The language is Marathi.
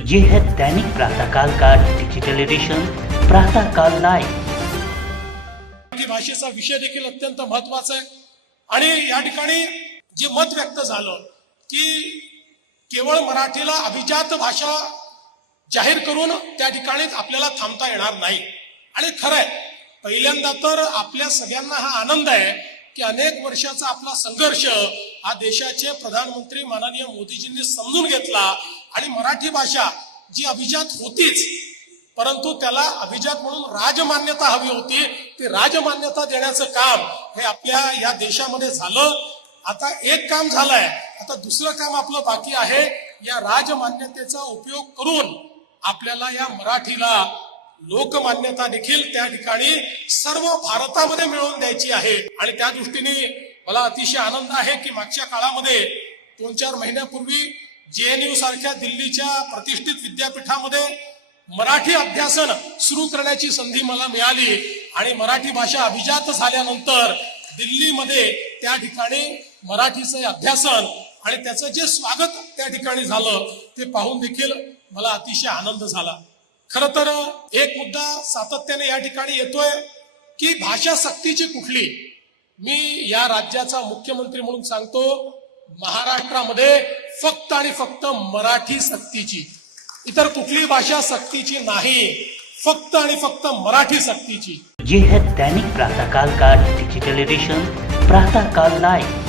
ये है दैनिक प्रातःकाल का डिजिटल एडिशन प्रातःकाल लाइव। मराठी भाषेचा विषय देखील अत्यंत महत्त्वाचा आहे आणि या ठिकाणी जे मत व्यक्त झालं की केवळ मराठीला अभिजात भाषा जाहीर करून त्या ठिकाणी आपल्याला थांबता येणार नाही। आणि खरं आहे, पहिल्यांदा तर आपल्या सगळ्यांना हा आनंद आहे की अनेक वर्षाचा आपला संघर्ष हा देशाचे प्रधानमंत्री माननीय मोदीजींनी समजून घेतला आणि मराठी भाषा जी अभिजात होतीच, परंतु त्याला अभिजात म्हणून राजमान्यता हवी होती, ती राजमान्यता देण्याचं काम हे आपल्या या देशामध्ये झालं। आता एक काम झालंय, आता दुसरं काम आपलं बाकी आहे। या राजमान्यतेचा उपयोग करून आपल्याला या मराठीला लोकमान्यता देखील त्या ठिकाणी सर्व भारतामध्ये मिळवून द्यायची आहे। आणि त्या दृष्टीने मला अतिशय आनंद आहे की मागच्या काळामध्ये 2-4 महिन्यापूर्वी JNU सारख्या दिल्लीच्या प्रतिष्ठित विद्यापीठामध्ये मराठी अभ्यासन सुरू करण्याची संधी मला मिळाली आणि मराठी भाषा अभिजात झाल्यानंतर दिल्लीमध्ये त्या ठिकाणी मराठीचे अभ्यासन आणि त्याचं जे स्वागत त्या ठिकाणी झालं ते पाहून देखील मला अतिशय आनंद झाला। खरं तर एक मुद्दा सातत्याने या ठिकाणी येतोय की भाषा सक्तीची कुठली। मी या राज्याचा मुख्यमंत्री म्हणून सांगतो, महाराष्ट्रामध्ये फक्त आणि फक्त मराठी सक्तीची, इतर कुठली भाषा सक्तीची नाही, फक्त आणि फक्त मराठी सक्तीची। ये है दैनिक प्रातःकाल का डिजिटल एडिशन प्रातःकाल लाइव।